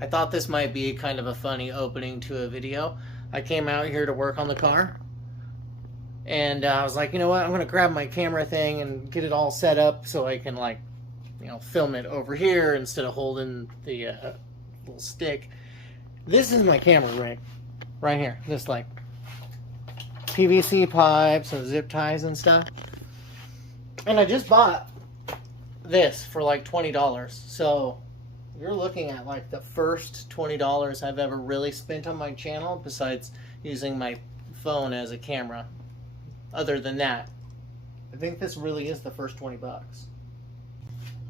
I thought this might be kind of a funny opening to a video. I came out here to work on the car, and I was like, you know what, I'm going to grab my camera thing and get it all set up so I can, like, you know, film it over here instead of holding the little stick. This is my camera rig right here. This, like, PVC pipes and zip ties and stuff. And I just bought this for like $20. So you're looking at like the first $20 I've ever really spent on my channel besides using my phone as a camera. Other than that, I think this really is the first 20 bucks.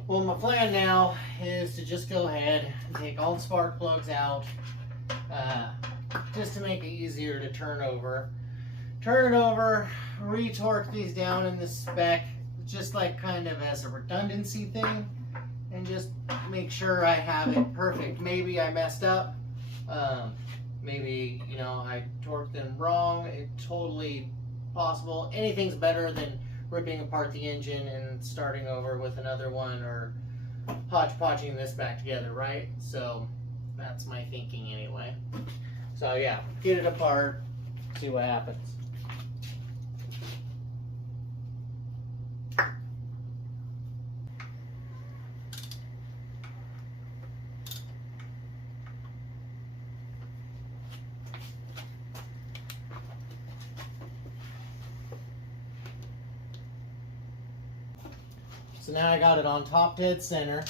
Well, my plan now is to just go ahead and take all the spark plugs out, just to make it easier to turn over. Turn it over, retorque these down in the spec, just like kind of as a redundancy thing, and just make sure I have it perfect. Maybe I messed up. Maybe, you know, I torqued them wrong. It's totally possible. Anything's better than ripping apart the engine and starting over with another one, or hodgepodging this back together, right? So that's my thinking anyway. So yeah, get it apart, see what happens. So now I got it on top dead center.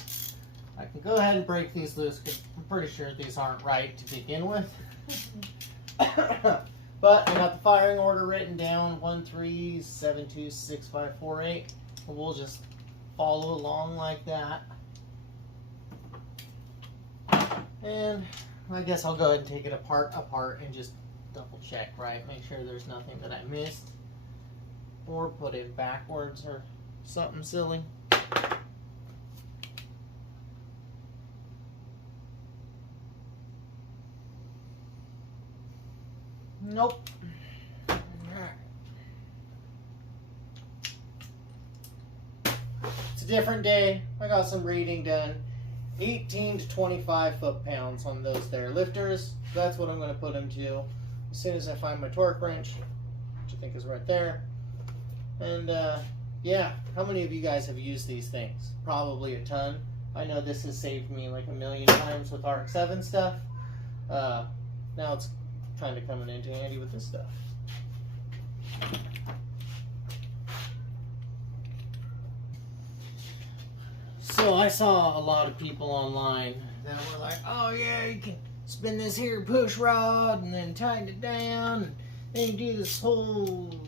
I can go ahead and break these loose because I'm pretty sure these aren't right to begin with. But I got the firing order written down, 13726548. And we'll just follow along like that. And I guess I'll go ahead and take it apart and just double check, right? Make sure there's nothing that I missed. Or put it backwards or something silly. Nope. It's a different day. I got some reading done. 18 to 25 foot-pounds on those there lifters. That's what I'm going to put them to as soon as I find my torque wrench, which I think is right there. And yeah, how many of you guys have used these things? Probably a ton. I know this has saved me like a million times with RX-7 stuff. Now it's kind of coming into handy with this stuff. So I saw a lot of people online that were like, oh yeah, you can spin this here push rod and then tighten it down, and then you do this whole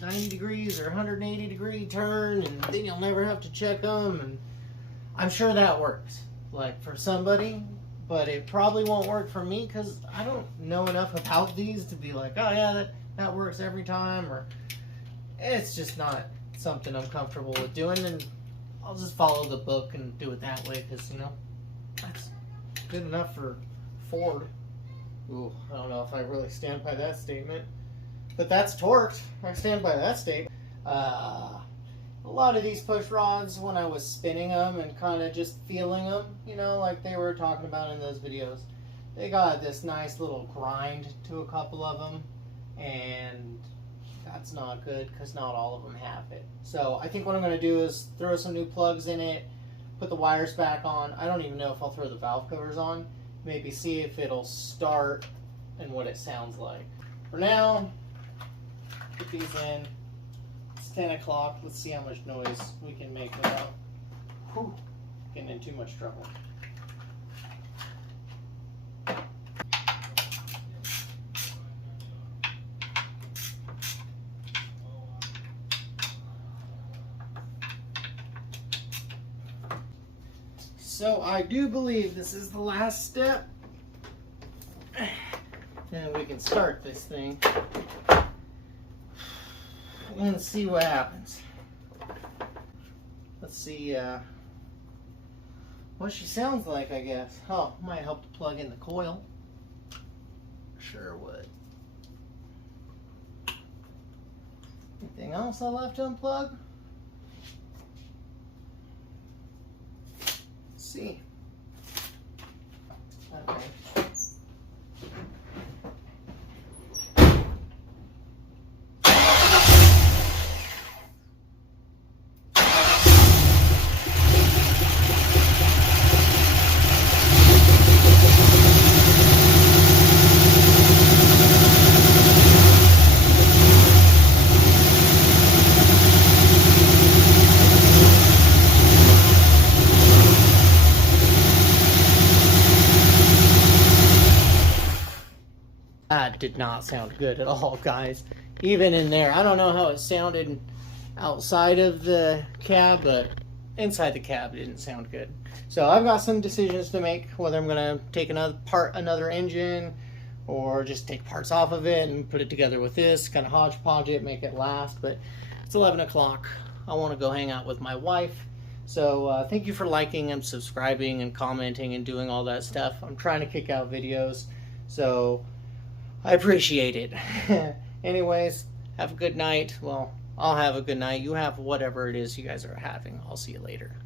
90 degrees or 180 degree turn, and then you'll never have to check them. And I'm sure that works, like, for somebody, but it probably won't work for me because I don't know enough about these to be like, oh yeah, that works every time, or it's just not something I'm comfortable with doing. And I'll just follow the book and do it that way because, you know, that's good enough for Ford. Ooh, I don't know if I really stand by that statement, but that's torqued. I stand by that statement. A lot of these push rods, when I was spinning them and kind of just feeling them, you know, like they were talking about in those videos, they got this nice little grind to a couple of them, and that's not good because not all of them have it. So I think what I'm going to do is throw some new plugs in it, put the wires back on. I don't even know if I'll throw the valve covers on. Maybe see if it'll start and what it sounds like. For now, put these in. It's 10 o'clock. Let's see how much noise we can make without getting in too much trouble. So I do believe this is the last step, and we can start this thing and see what happens. Let's see what she sounds like, I guess. Oh, might help to plug in the coil. Sure would. Anything else I left to unplug? See. Okay. that did not sound good at all, guys. Even in there, I don't know how it sounded outside of the cab, but inside the cab it didn't sound good. So I've got some decisions to make, whether I'm gonna take another engine, or just take parts off of it and put it together with this, kind of hodgepodge it, make it last. But it's 11 o'clock. I want to go hang out with my wife. So thank you for liking and subscribing and commenting and doing all that stuff. I'm trying to kick out videos, so I appreciate it. Anyways, have a good night. Well, I'll have a good night. You have whatever it is you guys are having. I'll see you later.